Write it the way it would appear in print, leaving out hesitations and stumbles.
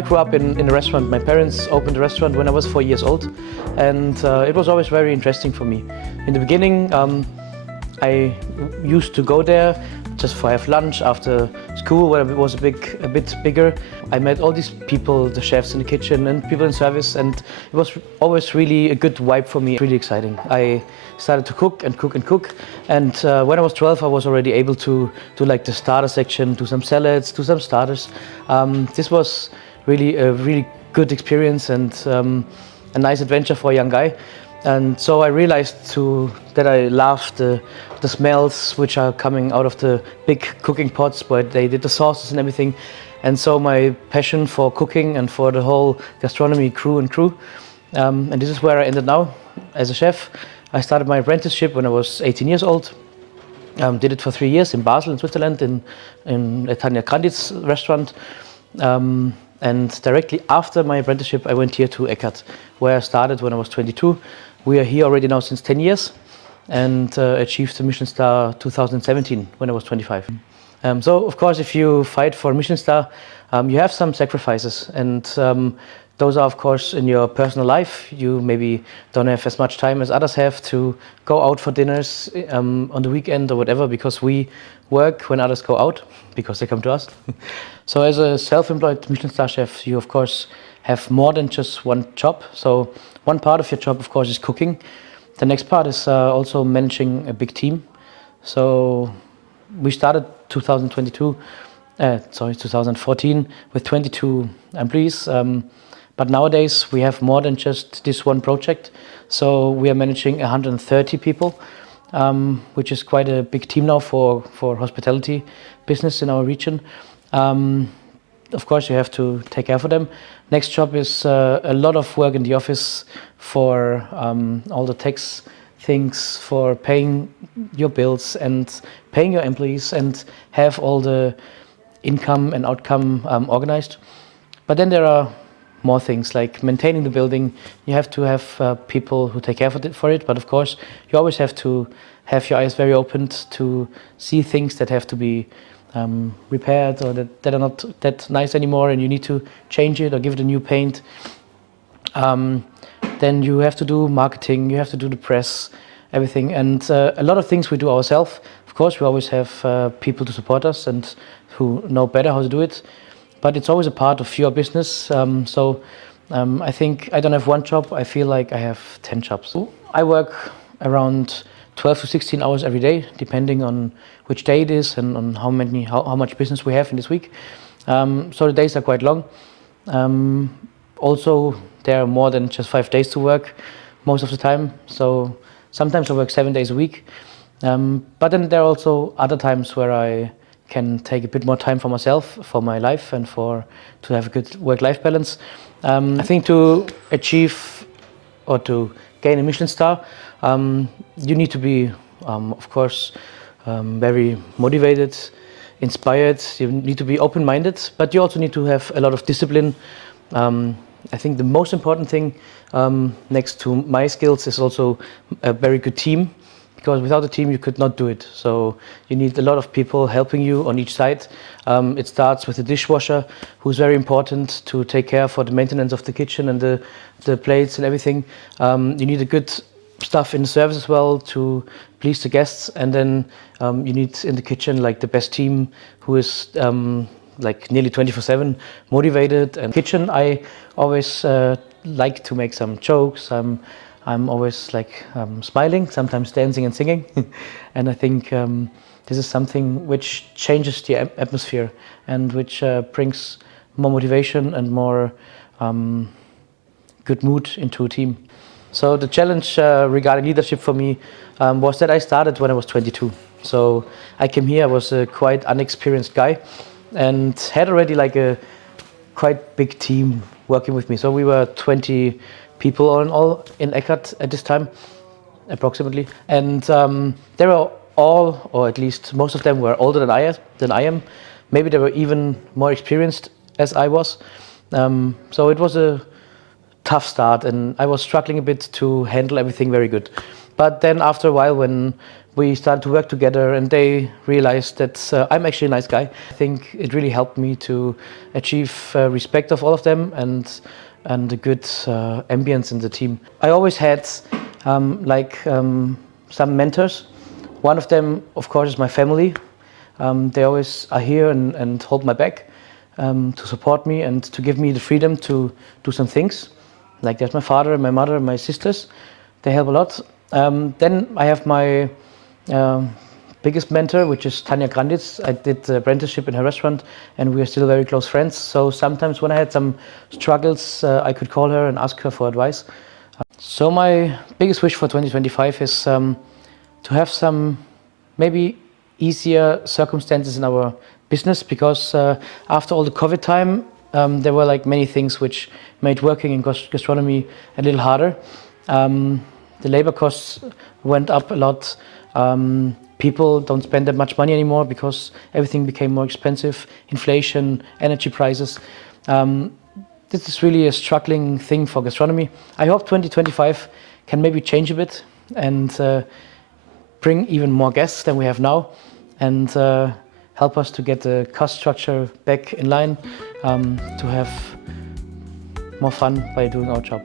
I grew up in a restaurant. My parents opened a restaurant when I was 4 years old, and it was always very interesting for me. In the beginning, I used to go there just for have lunch after school when it was a bit bigger. I met all these people, the chefs in the kitchen and people in service, and it was always really a good vibe for me, really exciting. I started to cook and cook and cook, and when I was 12 I was already able to do like the starter section, do some salads, do some starters. This was really a really good experience and a nice adventure for a young guy. And so I realized that I loved the smells which are coming out of the big cooking pots where they did the sauces and everything. And so my passion for cooking and for the whole gastronomy grew and grew. And this is where I ended now as a chef. I started my apprenticeship when I was 18 years old. Did it for 3 years in Basel in Switzerland in a Tanja Grandit's restaurant. And directly after my apprenticeship I went here to Eckert, where I started when I was 22. We are here already now since 10 years and achieved the Michelin-star 2017 when I was 25. So of course if you fight for a Michelin-star, you have some sacrifices, and those are of course in your personal life. You maybe don't have as much time as others have to go out for dinners on the weekend or whatever, because we work when others go out because they come to us. So as a self-employed Michelin-star chef, you of course have more than just one job. So one part of your job of course is cooking. The next part is also managing a big team. So we started 2014 with 22 employees. But nowadays we have more than just this one project. So we are managing 130 people, which is quite a big team now for hospitality business in our region. Of course you have to take care of them. Next job is a lot of work in the office for all the tax things, for paying your bills and paying your employees and have all the income and outcome organized. But then there are more things like maintaining the building. You have to have people who take care for it, but of course you always have to have your eyes very open to see things that have to be repaired or that are not that nice anymore, and you need to change it or give it a new paint. Then you have to do marketing, you have to do the press, everything, and a lot of things we do ourselves. Of course we always have people to support us and who know better how to do it, but it's always a part of your business. I think I don't have one job, I feel like I have 10 jobs. I work around 12 to 16 hours every day, depending on which day it is and on how much business we have in this week. So the days are quite long. Also, there are more than just 5 days to work most of the time. So sometimes I work 7 days a week. But then there are also other times where I can take a bit more time for myself, for my life, and to have a good work-life balance. I think to achieve or to gain a Michelin-star, you need to be, of course, very motivated, inspired. You need to be open-minded, but you also need to have a lot of discipline. I think the most important thing next to my skills is also a very good team, because without a team you could not do it. So you need a lot of people helping you on each side. It starts with the dishwasher, who's very important to take care for the maintenance of the kitchen and the plates and everything. You need a good staff in the service as well to please the guests, and then you need in the kitchen like the best team who is like nearly 24/7 motivated. And kitchen, I always like to make some jokes. I'm always like smiling, sometimes dancing and singing. And I think this is something which changes the atmosphere and which brings more motivation and more good mood into a team. So the challenge regarding leadership for me was that I started when I was 22. So I came here, I was a quite unexperienced guy and had already like a quite big team working with me. So we were 20 people all in Eckert at this time, approximately. And they were all, or at least most of them, were older than I am. Maybe they were even more experienced as I was. So it was a tough start, and I was struggling a bit to handle everything very good. But then after a while, when we started to work together, and they realized that I'm actually a nice guy. I think it really helped me to achieve respect of all of them and a good ambience in the team. I always had some mentors. One of them, of course, is my family. They always are here and hold my back to support me and to give me the freedom to do some things. Like there's my father, my mother, my sisters. They help a lot. Then I have my biggest mentor, which is Tanja Granditz. I did the apprenticeship in her restaurant, and we are still very close friends. So sometimes when I had some struggles, I could call her and ask her for advice. So my biggest wish for 2025 is to have some maybe easier circumstances in our business, because after all the COVID time, there were like many things which made working in gastronomy a little harder. The labor costs went up a lot. People don't spend that much money anymore because everything became more expensive. Inflation, energy prices. This is really a struggling thing for gastronomy. I hope 2025 can maybe change a bit and bring even more guests than we have now, and help us to get the cost structure back in line, to have more fun by doing our job.